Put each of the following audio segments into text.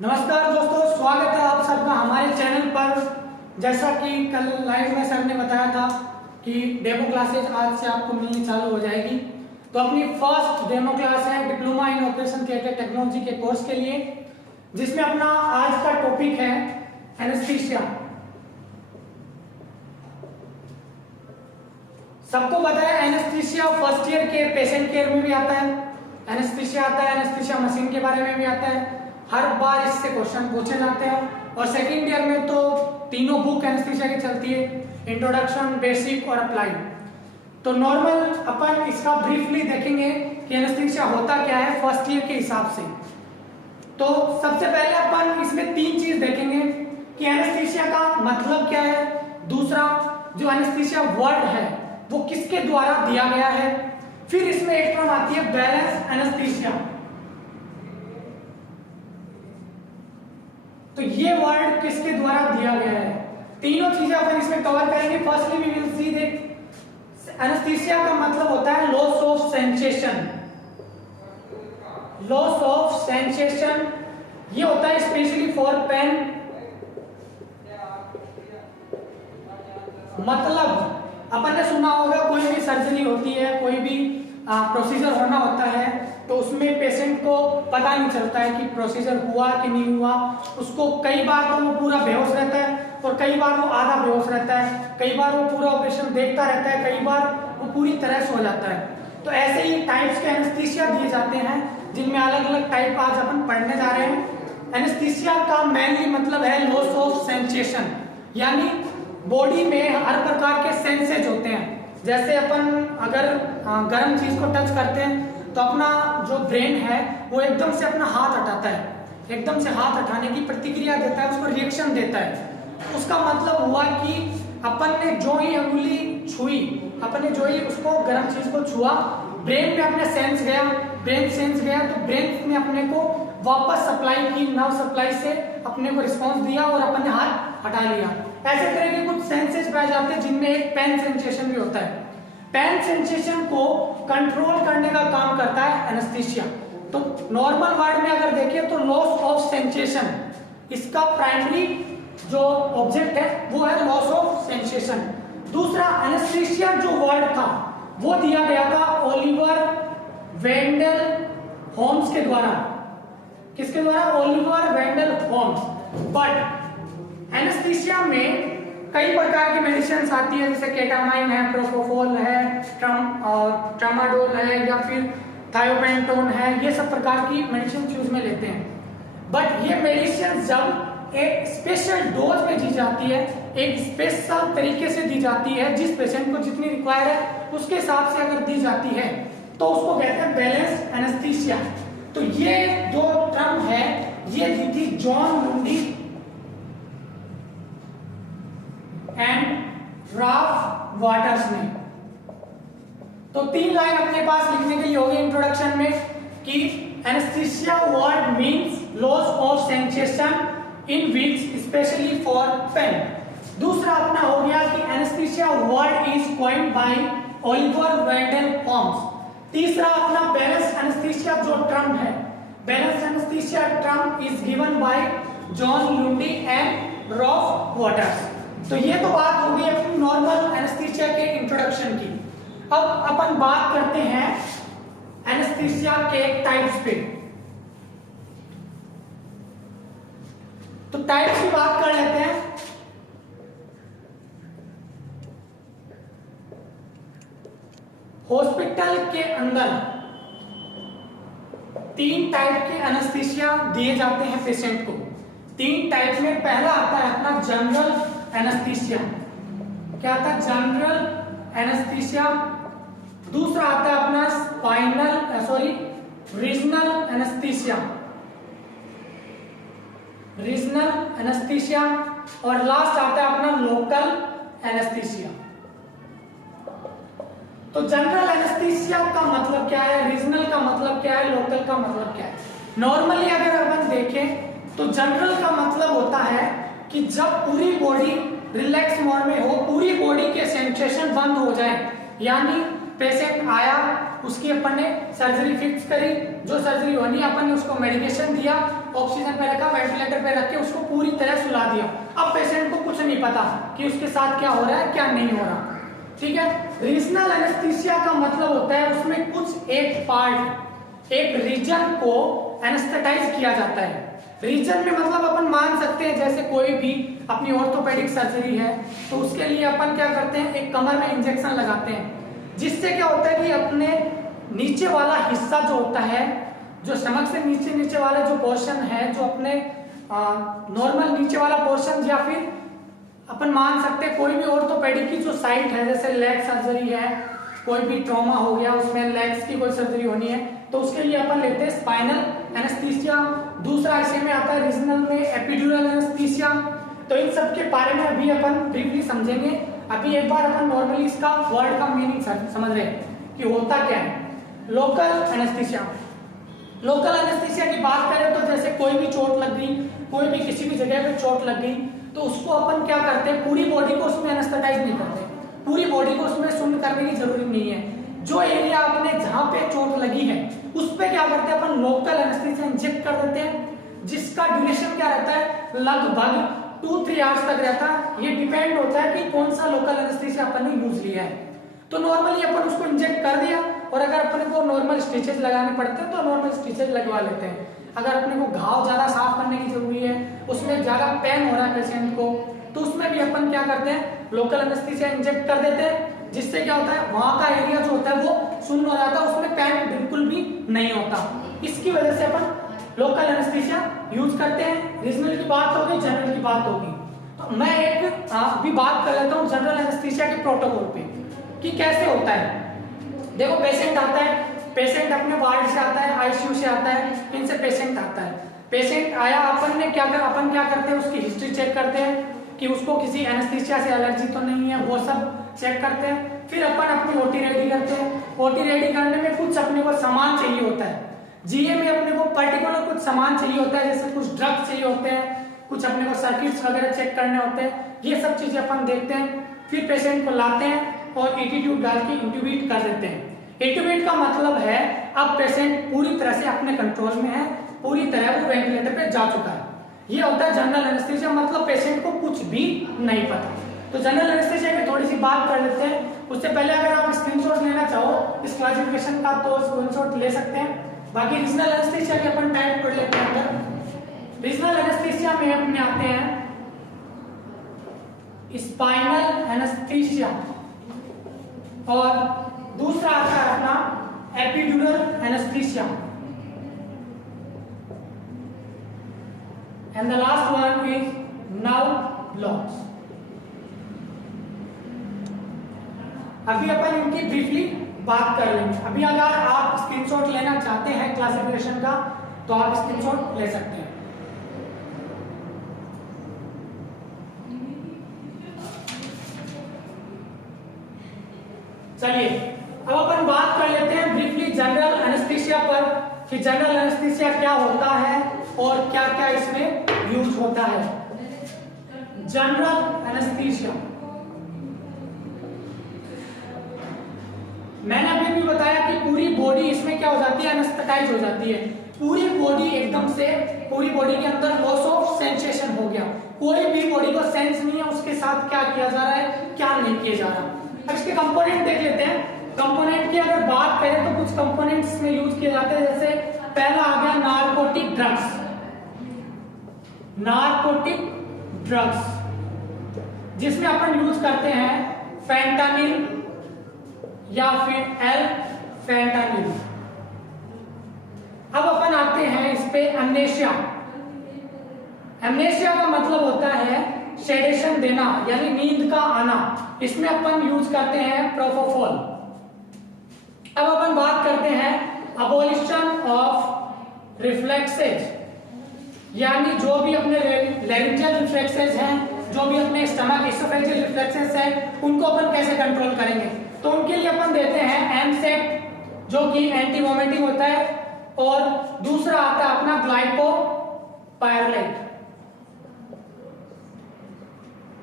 नमस्कार दोस्तों, स्वागत है आप सबका हमारे चैनल पर। जैसा कि कल लाइव में सर ने बताया था कि डेमो क्लासेस आज से आपको मिलनी चालू हो जाएगी। तो अपनी फर्स्ट डेमो क्लास है diploma in operation theatre technology के कोर्स के लिए, जिसमें अपना आज का टॉपिक है एनेस्थीसिया। सबको पता है एनेस्थीसिया फर्स्ट ईयर के पेशेंट केयर में भी आता है, एनेस्थीसिया आता है, एनेस्थीसिया मशीन के बारे में भी आता है। हर बार इससे क्वेश्चन पूछे जाते हैं और सेकेंड ईयर में तो तीनों बुक एनेस्थीसिया की चलती है, इंट्रोडक्शन, बेसिक और अप्लाइड। तो नॉर्मल अपन इसका ब्रीफली देखेंगे कि एनेस्थीसिया होता क्या है फर्स्ट ईयर के हिसाब से। तो सबसे पहले अपन इसमें तीन चीज देखेंगे कि एनेस्थीसिया का मतलब क्या है, दूसरा जो एनेस्थीसिया वर्ड है वो किसके द्वारा दिया गया है, फिर इसमें एक टर्म आती है बैलेंस एनेस्थीसिया। तो ये वर्ड किसके द्वारा दिया गया है, तीनों चीजें अपन इसमें कवर करेंगे। Firstly we will see that anaesthesia का मतलब होता है loss of sensation. Loss of sensation ये होता है स्पेशली फॉर पेन। मतलब अपन ने सुना होगा कोई भी सर्जरी होती है, कोई भी प्रोसीजर होना होता है, तो उसमें पेशेंट को पता नहीं चलता है कि प्रोसीजर हुआ कि नहीं हुआ। उसको कई बार तो वो पूरा बेहोश रहता है और कई बार वो आधा बेहोश रहता है, कई बार वो पूरा ऑपरेशन देखता रहता है, कई बार वो पूरी तरह सो जाता है। तो ऐसे ही टाइप्स के एनेस्थीसिया दिए जाते हैं, जिनमें अलग अलग टाइप आज अपन पढ़ने जा रहे हैं। एनेस्थीसिया का मेनली मतलब है लॉस ऑफ सेंसेशन, यानी बॉडी में हर प्रकार के सेंसेज होते हैं। जैसे अपन अगर गर्म चीज को टच करते हैं तो अपना जो ब्रेन है वो एकदम से अपना हाथ हटाता है, एकदम से हाथ हटाने की प्रतिक्रिया देता है, उसको रिएक्शन देता है। उसका मतलब हुआ कि अपन ने जो ही अंगुली छुई, अपन ने जो ही उसको गर्म चीज को छुआ, ब्रेन में अपने सेंस गया, ब्रेन सेंस गया, तो ब्रेन ने अपने को वापस सप्लाई की, नर्व सप्लाई से अपने को रिस्पॉन्स दिया और अपन ने हाथ हटा लिया। ऐसे तरह के कुछ सेंसेस पाए जाते हैं, जिनमें एक पेन सेंसेशन भी होता है। पेन सेंसेशन को कंट्रोल करने का काम करता है एनेस्थीसिया। तो नॉर्मल वर्ड में अगर देखें तो लॉस ऑफ सेंसेशन, इसका प्राइमरी जो ऑब्जेक्ट है वो है लॉस ऑफ सेंसेशन। दूसरा एनेस्थीसिया जो वर्ड था वो दिया गया था ओलिवर वेंडल होम्स के द्वारा। किसके द्वारा? Oliver Wendell Holmes. But anaesthesia में कई प्रकार की मेडिसिन आती है, जैसे केटामाइन है, प्रोपोफोल है, ट्रामाडोल है, या फिर थायोपेंटोन है। ये सब प्रकार की मेडिसिन यूज में लेते हैं। बट ये मेडिसिन जब एक स्पेशल डोज में दी जाती है, एक स्पेशल तरीके से दी जाती है, जिस पेशेंट को जितनी रिक्वायर है उसके हिसाब से अगर दी जाती है, तो उसको कहते हैं बैलेंस एनेस्थीसिया। तो ये जो टर्म है ये दी थी John Lundy and Ralph waters ने। तो तीन लाइन अपने पास लिखने के लिए होगी इंट्रोडक्शन में कि anaesthesia word means loss of sensation in weeks specially for pain. दूसरा अपना हो गया कि anaesthesia word is coined by Oliver Wendell Holmes. तीसरा अपना बैलेंस एनेस्थीसिया जो टर्म है, balance anaesthesia term is given by John Lundy and Ralph Waters. तो ये तो बात हो गई अपनी नॉर्मल एनेस्थीसिया के इंट्रोडक्शन की। अब अपन बात करते हैं एनेस्थीसिया के टाइप्स पे। तो टाइप्स की बात कर लेते हैं। हॉस्पिटल के अंदर तीन टाइप के एनेस्थीसिया दिए जाते हैं पेशेंट को। तीन टाइप में पहला आता है अपना जनरल एनेस्थीसिया। क्या आता है? General anaesthesia. दूसरा आता है अपना रीजनल एनेस्थीसिया, रीजनल एनेस्थीसिया। और लास्ट आता है अपना लोकल एनेस्थीसिया। तो जनरल एनेस्थीसिया का मतलब क्या है, रीजनल का मतलब क्या है, लोकल का मतलब क्या है? नॉर्मली अगर अपन देखें तो जनरल का मतलब होता है कि जब पूरी बॉडी रिलैक्स मोड में हो, पूरी बॉडी के सेंसेशन बंद हो जाए, यानी पेशेंट आया, उसकी अपन ने सर्जरी फिक्स करी, जो सर्जरी होनी है अपन ने उसको मेडिकेशन दिया, ऑक्सीजन पे रखा, वेंटिलेटर पे रख के उसको पूरी तरह सुला दिया। अब पेशेंट को कुछ नहीं पता कि उसके साथ क्या हो रहा है क्या नहीं हो रहा, ठीक है। रीजनल एनेस्थीसिया का मतलब होता है उसमें कुछ एक पार्ट, एक रीजन को एनेस्थेटाइज किया जाता है। रीजन में मतलब अपन मान सकते हैं जैसे कोई भी अपनी ऑर्थोपेडिक सर्जरी है तो उसके लिए अपन क्या करते हैं, एक कमर में इंजेक्शन लगाते हैं, जिससे क्या होता है कि अपने नीचे वाला हिस्सा जो होता है, जो स्टमक से नीचे वाला जो पोर्शन है, जो अपने नॉर्मल नीचे वाला पोर्शन, या फिर अपन मान सकते हैं कोई भी ऑर्थोपेडिक की जो साइट है, जैसे लेग सर्जरी है, कोई भी ट्रॉमा हो गया उसमें लेग्स की कोई सर्जरी होनी है तो उसके लिए अपन लेते हैं स्पाइनल एनेस्थीसिया। दूसरा इसी में आता है रीजनल में एपिड्यूरल एनेस्थीसिया। तो इन सब के बारे में अभी अपन ब्रीफली समझेंगे। अभी एक बार अपन नॉर्मली इसका वर्ड का मीनिंग समझ रहे हैं कि होता क्या है। लोकल एनेस्थीसिया, लोकल एनेस्थीसिया की बात करें तो जैसे कोई भी चोट लग गई, कोई भी किसी भी जगह पे चोट लग गई तो उसको अपन क्या करते हैं, पूरी बॉडी को उसमें एनेस्थेटाइज नहीं करते, पूरी बॉडी को उसमें शून्य करने की जरूरत नहीं है। जो एरिया आपने जहां पे चोट लगी है उस पे क्या करते हैं अपन, लोकल एनेस्थीसिया इंजेक्ट कर देते हैं, जिसका ड्यूरेशन क्या रहता है, लगभग 2-3 आवर्स तक रहता है। ये डिपेंड होता है कि कौन सा लोकल एनेस्थीसिया अपन ने यूज लिया है। तो नॉर्मली अपन उसको इंजेक्ट कर दिया, और अगर अपन को नॉर्मल स्टिचेस लगाने पड़ते हैं तो नॉर्मल स्टिचेस लगवा लेते हैं। अगर अपने को घाव ज्यादा साफ करने की जरूरी है, उसमें ज्यादा पेन हो रहा है पेशेंट को, तो उसमें भी अपन क्या करते हैं, लोकल एनेस्थीसिया इंजेक्ट कर देते हैं, जिससे क्या होता है वहां का एरिया जो होता है वो शून्य हो जाता है, उसमें पेन बिल्कुल भी नहीं होता। इसकी वजह से अपन लोकल एनेस्थीसिया यूज करते हैं। रीजनल की बात होगी, जनरल की बात होगी। तो मैं एक भी बात कर लेता हूँ जनरल एनेस्थीसिया के प्रोटोकॉल पे कि कैसे होता है। देखो पेशेंट आता है, पेशेंट अपने वार्ड से आता है, आईसीयू से आता है, इनसे पेशेंट आता है। पेशेंट आया, अपन क्या करते हैं, उसकी हिस्ट्री चेक करते हैं कि उसको किसी एनेस्थीसिया से एलर्जी तो नहीं है, वो सब चेक करते हैं। फिर अपन अपनी ओटी रेडी करते हैं। ओटी रेडी करने में कुछ अपने को सामान चाहिए होता है। जीए में अपने को पर्टिकुलर कुछ सामान चाहिए होता है, जैसे कुछ ड्रग्स चाहिए होते हैं, कुछ अपने को सर्किट्स वगैरह चेक करने होते हैं। ये सब चीजें अपन देखते हैं। फिर पेशेंट को लाते हैं और ईटी ट्यूब डाल के इंट्यूबेट कर देते हैं। इंट्यूबेट का मतलब है अब पेशेंट पूरी तरह से अपने कंट्रोल में है, पूरी तरह वो वेंटिलेटर पे जा चुका है। ये होता है जनरल एनेस्थीसिया, मतलब पेशेंट को कुछ भी नहीं पता। तो जनरल एनेस्थीसिया की थोड़ी सी बात कर लेते हैं। उससे पहले अगर आप स्क्रीनशॉट लेना चाहो इस क्लासिफिकेशन का तो स्क्रीनशॉट ले सकते हैं। बाकी रीजनल एनेस्थीसिया के अपन टाइप कर लेते हैं। अंदर रीजनल एनेस्थीसिया में अपने आते हैं स्पाइनल एनेस्थीसिया, और दूसरा आता है अपना epidural anaesthesia, and the last one is nerve blocks. अभी अपन इनकी ब्रीफली बात कर लेंगे। अभी अगर आप स्क्रीनशॉट लेना चाहते हैं क्लासिफिकेशन का तो आप स्क्रीनशॉट ले सकते हैं। चलिए अब अपन बात कर लेते हैं ब्रीफली जनरल एनेस्थीसिया पर कि जनरल एनेस्थीसिया क्या होता है और क्या क्या इसमें यूज होता है। जनरल एनेस्थीसिया, मैंने अभी भी बताया कि पूरी बॉडी इसमें क्या हो जाती है, एनेस्थेटाइज हो जाती है। पूरी बॉडी एकदम से, पूरी बॉडी के अंदर लॉस ऑफ सेंसेशन हो गया, कोई भी बॉडी को सेंस नहीं है उसके साथ क्या किया जा रहा है क्या नहीं किया जा रहा। अब इसके कंपोनेंट देख लेते हैं। कंपोनेंट की अगर बात करें तो कुछ कंपोनेंट्स में यूज किए जाते हैं। जैसे पहला आ गया नारकोटिक ड्रग्स, नारकोटिक ड्रग्स जिसमें अपन यूज करते हैं फेंटानिल या फिर एल फेंटानिल। अब अपन आते हैं इस पे एमनेशिया। एमनेशिया का मतलब होता है सेडेशन देना यानी नींद का आना, इसमें अपन यूज करते हैं प्रोपोफोल। अब अपन बात करते हैं अबॉलिशन ऑफ रिफ्लेक्सेस, यानी जो भी अपने लैरिंजियल रिफ्लेक्सेस हैं, जो भी अपने स्टमक इसोफेजियल रिफ्लेक्सेस हैं, उनको अपन कैसे कंट्रोल करेंगे। तो उनके लिए अपन देते हैं एमसेट जो कि एंटी वोमिटिंग होता है, और दूसरा आता है अपना ग्लाइकोपायरलेट।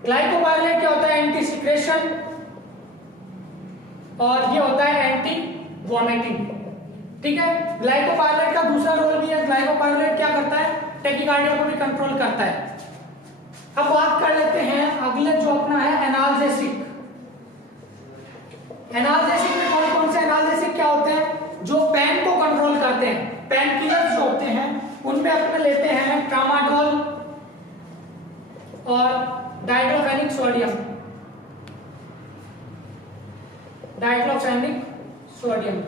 ग्लाइकोपायरलेट क्या होता है, एंटी सिक्रेशन, और ये होता है एंटी वॉमिटिंग। ठीक है, ग्लाइकोपाइरुलेट का दूसरा रोल भी है। ग्लाइकोपाइरुलेट क्या करता है, टैकीकार्डिया को भी कंट्रोल करता है। अब बात कर लेते हैं अगले जो अपना है एनाल्जेसिक। एनाल्जेसिक में कौन कौन से एनाल्जेसिक क्या होते हैं, जो पेन को कंट्रोल करते हैं, पेन किलर्स जो होते हैं उनमें अपने लेते हैं ट्रामाडोल और डाइक्लोफेनिक सोडियम। Diclofenac sodium.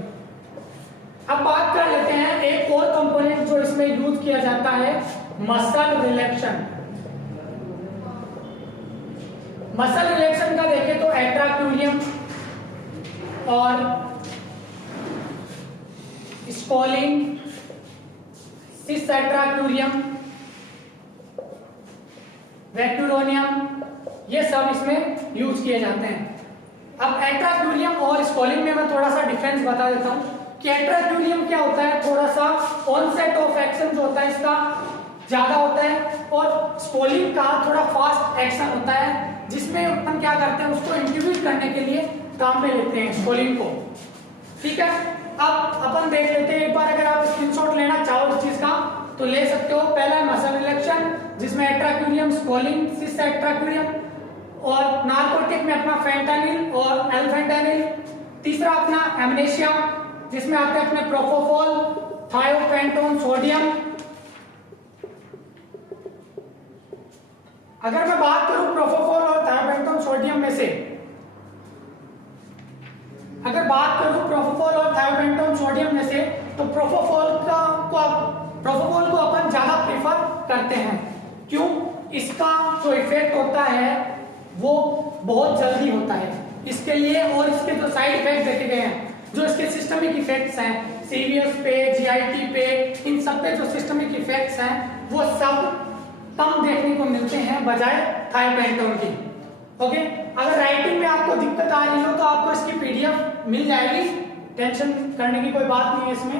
अब बात कर लेते हैं एक और कंपोनेंट जो इसमें यूज किया जाता है, मसल रिलैक्सेशन। मसल रिलैक्सेशन का देखें तो एट्राक्यूरियम और स्कोलिन, सिस एट्राक्यूरियम, वैक्यूरोनियम, ये सब इसमें यूज किए जाते हैं। अब एट्राक्यूरियम और स्कोलिन में मैं थोड़ा सा डिफरेंस बता देता हूं कि एट्राक्यूरियम क्या होता है, थोड़ा सा ऑनसेट ऑफ एक्शन जो होता है इसका ज्यादा होता है, और स्कोलिन का थोड़ा फास्ट एक्शन होता है, जिसमें अपन क्या करते हैं उसको इंट्यूट करने के लिए काम में लेते हैं स्कोलिन को। ठीक है, अब अपन देख लेते हैं एक बार, अगर आप स्क्रीनशॉट लेना चाहो इस चीज का तो ले सकते हो। पहला मसल रिलैक्सेशन जिसमें एट्राक्यूरियम, स्कोलिन, सिस एट्राक्यूरियम, और नार्कोटिक में अपना फेंटानिल और एल्फेंटानिल। तीसरा अपना एमनेशिया जिसमें आते हैं अपने प्रोपोफॉल, थायोपेंटोन सोडियम। अगर मैं बात करूं प्रोपोफॉल और थायोपेंटोन सोडियम में से, अगर बात करूं प्रोपोफॉल और थायोपेंटोन सोडियम में से, तो प्रोपोफॉल को अपन ज्यादा प्रेफर करते हैं। क्यों, इसका जो इफेक्ट होता है वो बहुत जल्दी होता है इसके लिए, और इसके जो साइड इफेक्ट देखे गए हैं, जो इसके सिस्टमिक इफेक्ट्स हैं, सीवीएस पे, जीआईटी पे, इन सब पे जो सिस्टमिक इफेक्ट्स हैं वो सब कम देखने को मिलते हैं बजाय थायोपेंटोन की। ओके, अगर राइटिंग में आपको दिक्कत आ रही हो तो आपको इसकी पीडीएफ मिल जाएगी, टेंशन करने की कोई बात नहीं है इसमें।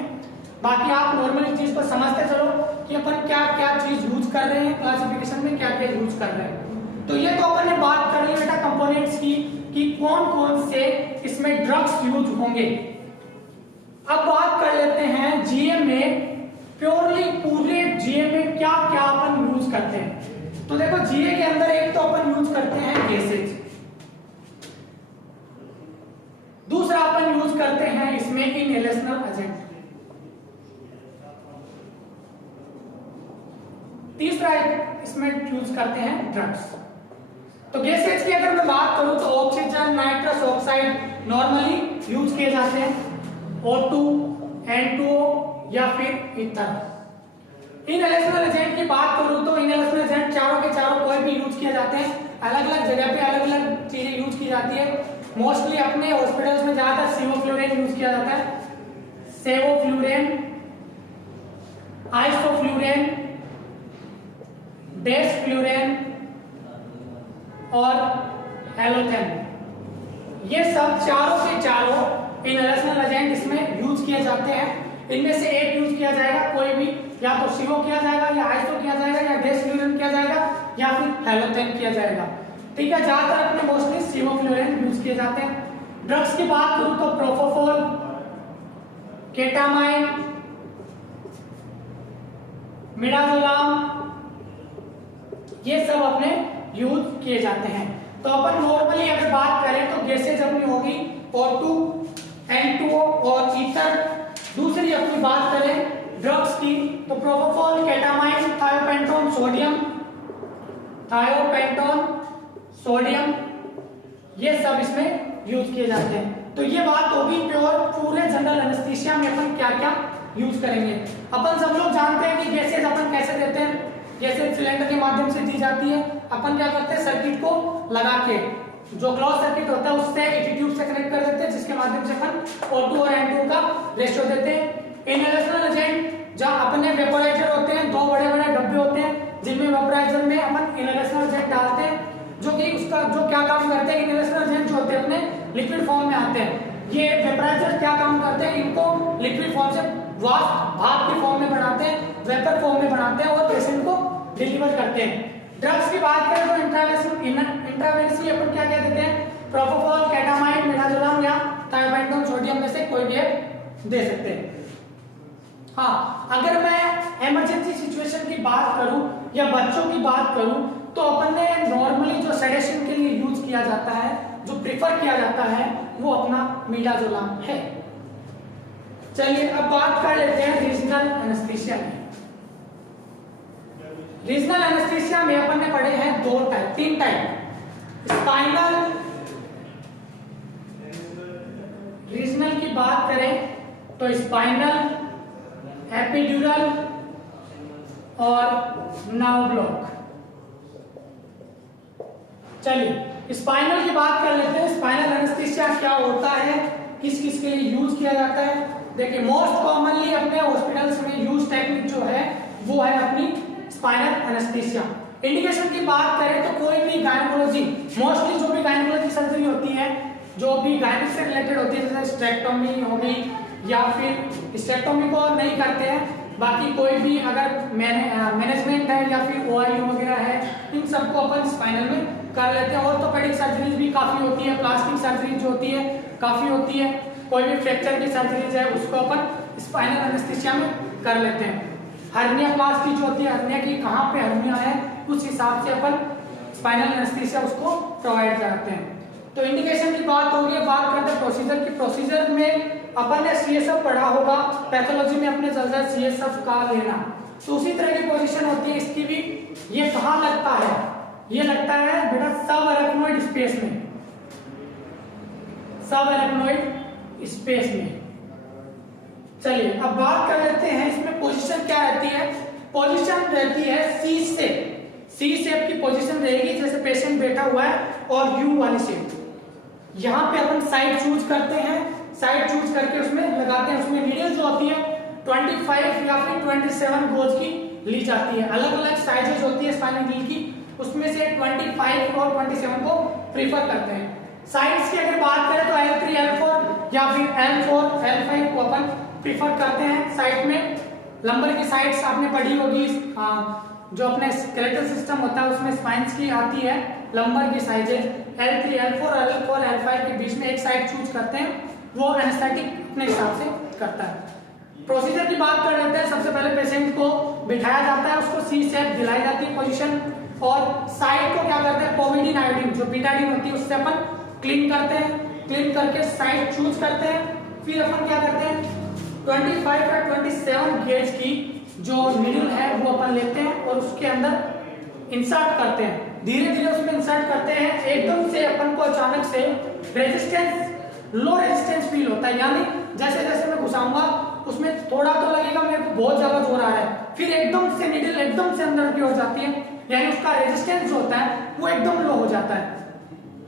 बाकी आप नॉर्मल चीज को समझते चलो कि अपन क्या क्या चीज यूज कर रहे हैं, क्लासिफिकेशन में क्या क्या यूज कर रहे हैं। तो ये तो अपन ने बात कर ली बेटा कंपोनेंट्स की कि कौन कौन से इसमें ड्रग्स यूज होंगे। अब बात कर लेते हैं जीए में, प्योरली पूरे जीए में क्या क्या अपन यूज करते हैं। तो देखो जीए के अंदर एक तो अपन यूज करते हैं गैसेज, दूसरा अपन यूज करते हैं इसमें इनहेलेशनल एजेंट, तीसरा इसमें यूज करते हैं ड्रग्स। तो गैसेज की अगर मैं बात करूं तो oxygen, nitrous oxide normally use किए जाते हैं, O2, N2O या फिर ईथर। इनहेलेशनल एजेंट की बात करूं तो इनहेलेशनल एजेंट चारों के चारों कोई भी यूज किए जाते हैं, अलग अलग जगह पे अलग अलग चीजें यूज की जाती है। मोस्टली अपने हॉस्पिटल्स में ज्यादातर सेवोफ्लुरेन यूज किया जाता है, सेवोफ्लुरेन, आइसोफ्लुरेन, डेसफ्लुरेन और हेलोथेन, ये सब चारों के चारों इनहेलेशनल एजेंट इसमें यूज किए जाते हैं। इनमें से एक यूज किया जाएगा, कोई भी, या तो सीवो किया जाएगा, या आइसो किया जाएगा, या डेसफ्लुरेन किया जाएगा, या फिर हेलोथेन किया जाएगा। ठीक है, ज्यादातर अपने मोस्टली सेवोफ्लुरेन यूज किए जाते हैं। ड्रग्स की बात करूं तो प्रोपोफॉल, केटामाइन, मिडाजोलाम, ये सब अपने यूज किए जाते हैं। तो अपन नॉर्मली अगर बात करें तो गैसेज अपनी होगी O2, N2O और ईथर। दूसरी अपनी बात करें ड्रग्स की तो प्रोपोफॉल, केटामाइन, थायोपेंटोन सोडियम, ये सब इसमें यूज किए जाते हैं। तो ये बात होगी प्योर पूरे जनरल एनेस्थीसिया में अपन क्या क्या यूज करेंगे। अपन सब लोग जानते हैं कि गैसेज अपन कैसे देते हैं, जैसे सिलेंडर के माध्यम से दी जाती है। अपन क्या करते हैं, सर्किट को लगा के, जो क्लोज सर्किट होता है उससे एक ट्यूब से कनेक्ट कर देते हैं, जिसके माध्यम से अपन O2 और N2 का रेशियो देते हैं। इनहेलेशनल एजेंट जहां अपने वेपोराइजर होते हैं, दो बड़े बड़े डब्बे होते हैं जिनमें वेपोराइजर में अपन इनहेलेशनल एजेंट डालते हैं, जो कि उसका जो क्या काम करते हैं, इनहेलेशनल एजेंट जो होते हैं अपने लिक्विड फॉर्म में आते हैं। ये वेपोराइजर क्या काम करते हैं, इनको लिक्विड फॉर्म से वाष्प भाप की फॉर्म में बनाते हैं, वेपर फॉर्म में बनाते हैं और पेशेंट को डिलीवर करते हैं। ड्रग्स की बात करें तो इंट्रावेनसली अपन क्या क्या देते हैं, प्रोपोफॉल, केटामाइन, मिडाजोलाम या थायोपेंटोन, सोडियम में से कोई भी एक दे सकते हैं। हाँ, अगर मैं इमरजेंसी सिचुएशन की बात करूं या बच्चों की बात करूं तो अपन ने नॉर्मली जो सेडेशन के लिए यूज किया जाता है, जो प्रिफर किया जाता है, वो अपना मिडाजोलाम है। चलिए अब बात कर लेते हैं रीजनल एनेस्थीसिया की। रीजनल एनेस्थीसिया में अपन ने पढ़े हैं तीन टाइप। स्पाइनल, रीजनल की बात करें तो स्पाइनल, एपिड्यूरल और नर्व ब्लॉक। चलिए स्पाइनल की बात कर लेते हैं। स्पाइनल एनेस्थीसिया क्या होता है, किस किस के लिए यूज किया जाता है। देखिए मोस्ट कॉमनली अपने हॉस्पिटल्स में यूज टेक्निक जो है वो है अपनी स्पाइनल एनेस्थीसिया। इंडिकेशन की बात करें तो कोई भी गायनेकोलॉजी, मोस्टली जो भी गायनेकोलॉजी सर्जरी होती है, जो भी गायनेक से रिलेटेड होती है, जैसे स्टेक्टोमी हो गई या फिर स्टेक्टोमी को नहीं करते हैं, बाकी कोई भी अगर मैनेजमेंट है या फिर ओआईयू वगैरह है, इन सबको अपन स्पाइनल में कर लेते हैं। ऑर्थोपेडिक सर्जरीज भी काफी होती है, प्लास्टिक सर्जरी जो होती है काफी होती है, कोई भी फ्रैक्चर की सर्जरीज है उसको अपन स्पाइनल एनेस्थीसिया में कर लेते हैं। हर्निया प्लास्टी जो होती है, हर्निया की कहाँ पे हर्निया है उस हिसाब से अपन स्पाइनल एनेस्थीसिया उसको प्रोवाइड करते हैं। तो इंडिकेशन की बात होगी। बात करते हैं प्रोसीजर की। प्रोसीजर में अपन ने सीएसएफ पढ़ा होगा, पैथोलॉजी में अपने चल रहा है सीएसएफ का लेना, तो उसी तरह की पोजीशन होती है इसकी भी। ये कहाँ लगता है, ये लगता है बेटा सब अरेक्नोइड स्पेस में, सब अरेक्नोइड स्पेस में। चलिए अब बात कर लेते हैं इसमें पोजीशन क्या रहती है। पोजीशन रहती है सी शेप की पोजीशन रहेगी, जैसे पेशेंट बैठा हुआ है और यू वाली शेप। यहाँ पे अपन साइड चूज करते हैं, साइड चूज करके उसमें लगाते हैं। उसमें नीडल जो होती है 25 या फिर 27 गोज की ली जाती है। अलग अलग साइजेस होती है स्पाइनल नीडल की, उसमें से 25 और 27 को प्रीफर करते हैं। साइड्स की अगर बात करें तो L3, L4 या फिर L4, L5 को अपन प्रीफर करते हैं। साइड में लंबर की साइड्स आपने पढ़ी होगी, जो अपने स्केलेटल सिस्टम होता है उसमें स्पाइन्स की आती है लंबर की sizes. L3, L4, L4, L5 के बीच में एक साइड चूज करते हैं, वो एनेस्थेटिक अपने हिसाब से करता है। प्रोसीजर की बात कर लेते हैं। सबसे पहले पेशेंट को बिठाया जाता है, उसको सी शेप दिलाई जाती है पोजीशन, और साइड को क्या करते हैं पोविडीन आयोडीन जो बीटाडीन होती है उससे अपन क्लीन करते हैं। क्लीन करके साइड चूज करते हैं। फिर अपन क्या करते हैं 25 या 27 गेज की जो नीडल है वो अपन लेते हैं और उसके अंदर इंसर्ट करते हैं। धीरे धीरे उसमें इंसर्ट करते हैं। एकदम से अपन को अचानक से रेजिस्टेंस, लो रेजिस्टेंस फील होता है, यानी जैसे जैसे मैं घुसाऊंगा उसमें थोड़ा तो लगेगा मेरे को बहुत ज्यादा जोर आ रहा है, फिर एकदम से नीडल एकदम से अंदर की हो जाती है, यानी उसका रेजिस्टेंस जो होता है वो एकदम लो हो जाता है।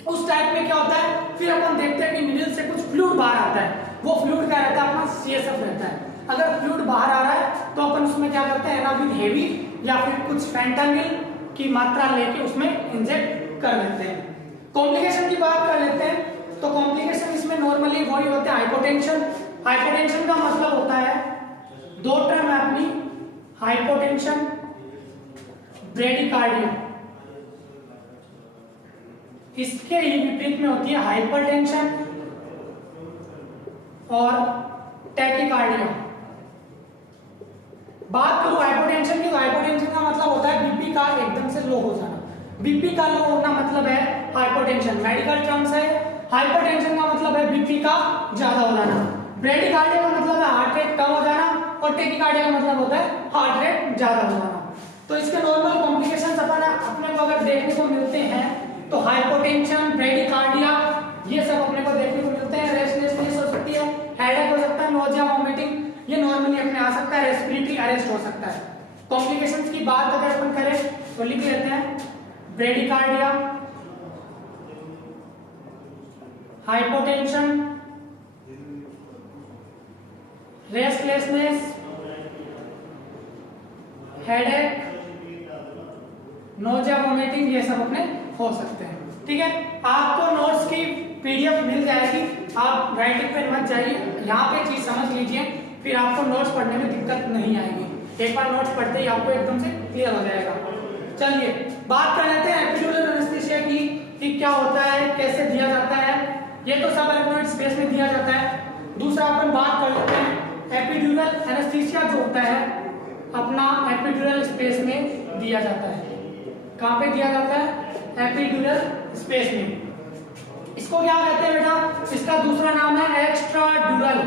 उस टाइप में क्या होता है, फिर अपन देखते हैं कि नीडल से कुछ फ्लूइड बाहर आता है। वो फ्लूइड क्या रहता है, अपना सीएसएफ रहता है। अगर फ्लूइड बाहर आ रहा है तो अपन उसमें क्या करते हैं एनाविन हेवी या फिर कुछ फेंटानिल की मात्रा लेके उसमें इंजेक्ट कर लेते हैं। कॉम्प्लिकेशन की बात कर लेते हैं तो कॉम्प्लिकेशन इसमें नॉर्मली वही होते हैं हाइपोटेंशन। हाइपोटेंशन का मतलब होता है, दो टर्म है अपनी, हाइपोटेंशन, ब्रेडिकार्डिया। इसके ही विपरीत में होती है हाइपरटेंशन और टैकीकार्डिया। बात करूं हाइपोटेंशन की, तो हाइपोटेंशन का मतलब होता है बीपी का एकदम से लो हो जाना। बीपी का लो होना मतलब है हाइपोटेंशन, मेडिकल टर्म्स है। हाइपरटेंशन का मतलब है बीपी का ज्यादा हो जाना। ब्रेडिकार्डिया का मतलब है हार्ट रेट कम हो जाना, और टैकीकार्डिया का मतलब होता है हार्ट रेट ज्यादा हो जाना। तो इसके नॉर्मल कॉम्प्लिकेशंस अपने को अगर देखने को मिलते हैं तो हाइपोटेंशन, ब्रेडिकार्डिया, ये सब अपने को देखने को मिलते हैं। रेस्टलेसनेस हो सकती है, हेडेक हो सकता है, नोजिया, वोमिटिंग, ये नॉर्मली अपने आ सकता है। रेस्पिरेटरी अरेस्ट हो सकता है। कॉम्प्लिकेशंस की बात अगर अपन करें तो लिख लेते हैं bradycardia, hypotension, restlessness, headache, nausea, vomiting, ये सब अपने हो सकते हैं। ठीक है, आपको नोट्स की पीडीएफ मिल जाएगी, आप राइटिंग पे मत जाइए, यहाँ पे चीज समझ लीजिए, फिर आपको नोट्स पढ़ने में दिक्कत नहीं आएगी। एक बार नोट्स पढ़ते ही आपको एकदम से क्लियर हो जाएगा। चलिए बात कर लेते हैं एपिड्यूरल एनेस्थीसिया की, कि क्या होता है, कैसे दिया जाता है। ये तो सब एराकिनोइड स्पेस में दिया जाता है। दूसरा अपन बात कर लेते हैं एपिड्यूरल एनेस्थीसिया जो होता है अपना एपिड्यूरल स्पेस में दिया जाता है। कहाँ पे दिया जाता है? एपिड्यूरल स्पेस में। इसको क्या कहते हैं बेटा? इसका दूसरा नाम है एक्स्ट्राड्यूरल,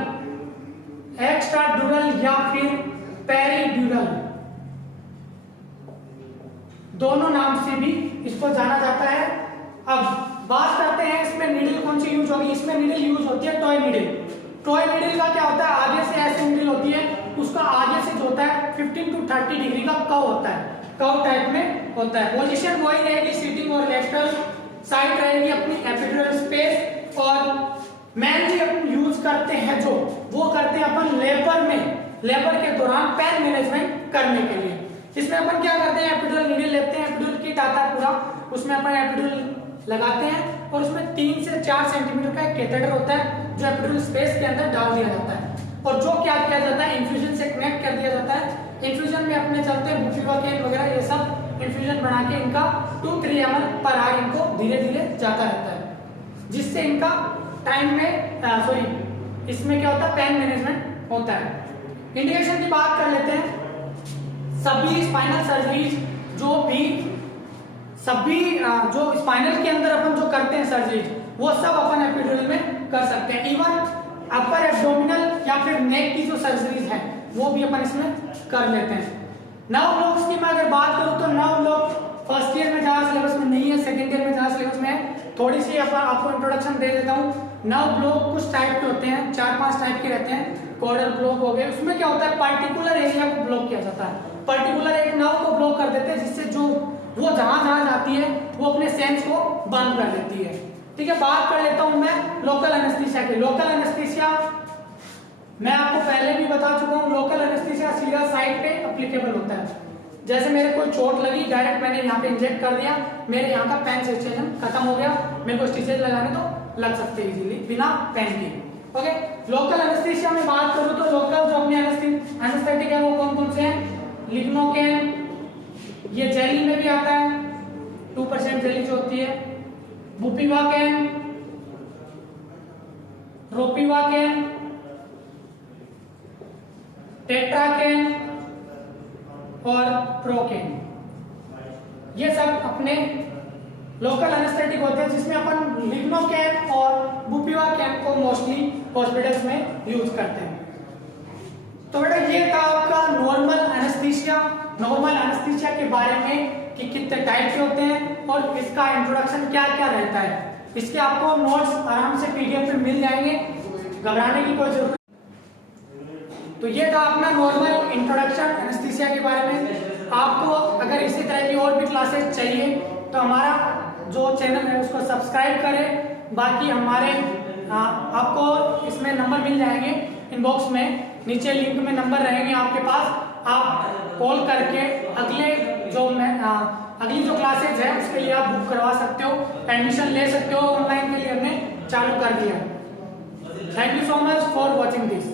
एक्स्ट्राड्यूरल या फिर पेरिड्यूरल, दोनों नाम से भी इसको जाना जाता है। अब बात करते हैं इसमें नीडल कौन सी यूज होगी। इसमें नीडल यूज होती है टॉय नीडल। टॉय नीडल का क्या होता है? आगे से ऐसे नीडल होती है, उसका आगे से जो होता है 15 to 30 डिग्री का कर्व होता है, कर्व टाइप में होता है। पोजीशन वही रहेगी, सीटिंग और लेटरल साइड रहेगी अपनी एपिड्यूरल स्पेस। और मेनली अपन यूज करते हैं जो वो करते हैं अपन लेबर में, लेबर के दौरान पेन मैनेजमेंट करने के लिए। इसमें अपन क्या करते हैं? एपिड्यूरल नीडल लेते हैं, एपिड्यूरल किट आता है पूरा, उसमें अपन एपिड्यूरल लगाते हैं और उसमें 3 से 4 सेंटीमीटर का एक कैथेटर होता है जो एपिड्यूरल स्पेस के अंदर डाल दिया जाता है। और जो क्या किया जाता है? इन्फ्यूजन से कनेक्ट कर दिया जाता है। इन्फ्यूजन में अपने चलते हैं बुफिवाकेन वगैरह, ये सब इन्फ्यूजन बना के इनका 2-3 ml पर आवर इनको धीरे धीरे जाता रहता है, जिससे इनका टाइम में इसमें क्या होता है? पेन मैनेजमेंट होता है। इंडिकेशन की बात कर लेते हैं। सभी स्पाइनल सर्जरीज सभी जो स्पाइनल के अंदर अपन जो करते हैं सर्जरीज, वो सब अपन एपिड्यूरल में कर सकते हैं। इवन अपर एब्डोमिनल या फिर नेक की जो सर्जरीज है वो भी अपन इसमें कर लेते हैं। नर्व ब्लॉक्स की मैं अगर बात करूं तो नर्व ब्लॉक फर्स्ट ईयर में जहां सिलेबस में नहीं है, सेकंड ईयर में जहां सिलेबस में है, थोड़ी सी आपको इंट्रोडक्शन दे देता हूं। नर्व ब्लॉक कुछ टाइप के होते हैं, 4-5 टाइप के रहते हैं। कॉर्डल ब्लॉक हो गए, उसमें क्या होता है? पर्टिकुलर एरिया को ब्लॉक किया जाता है, पर्टिकुलर एक नर्व को ब्लॉक कर देते हैं, जिससे जो वो जहां जाती है वो अपने सेंस को बंद कर देती है। ठीक है, बात कर लेता हूं मैं लोकल एनेस्थीसिया की। लोकल एनेस्थीसिया मैं आपको पहले भी बता चुका हूं, लोकल एनेस्थीसिया सीधा साइड पे एप्लीकेबल होता है। जैसे मेरे को चोट लगी, डायरेक्ट मैंने यहाँ पे इंजेक्ट कर दिया, मेरे यहाँ का पेन सेंसेशन खत्म हो गया, मेरे को स्टिचेज लगाने तो लग सकते हैं इजीली बिना पेन के। ओके, लोकल एनेस्थीसिया में बात करूं तो लोकल जो अपने एनेस्थेटिक है वो कौन कौन से हैं? लिग्नोकेन, ये जेली में भी आता है, 2% जेली जो होती है। बुपिवाकेन, रोपिवाकेन, टेट्राकेन और प्रोकेन, ये सब अपने लोकल एनेस्थेटिक होते हैं, जिसमें अपन लिग्नोकेन और बुपिवाकेन को मोस्टली हॉस्पिटल्स में यूज करते हैं। तो बेटा ये था आपका नॉर्मल एनेस्थीसिया, नॉर्मल एनेस्थीसिया के बारे में कि कितने टाइप के होते हैं और इसका इंट्रोडक्शन क्या क्या रहता है। इसके आपको नोट्स आराम से पीडीएफ में मिल जाएंगे, घबराने की कोई जरूरत। तो ये था अपना नॉर्मल इंट्रोडक्शन एनेस्थीसिया के बारे में। आपको अगर इसी तरह की और भी क्लासेस चाहिए तो हमारा जो चैनल है उसको सब्सक्राइब करें। बाकी हमारे आपको इसमें नंबर मिल जाएंगे इनबॉक्स में, नीचे लिंक में नंबर रहेंगे आपके पास, आप कॉल करके अगली जो क्लासेज है उसके लिए आप बुक करवा सकते हो, एडमिशन ले सकते हो। ऑनलाइन के लिए हमने चालू कर दिया। Thank you so much for watching this.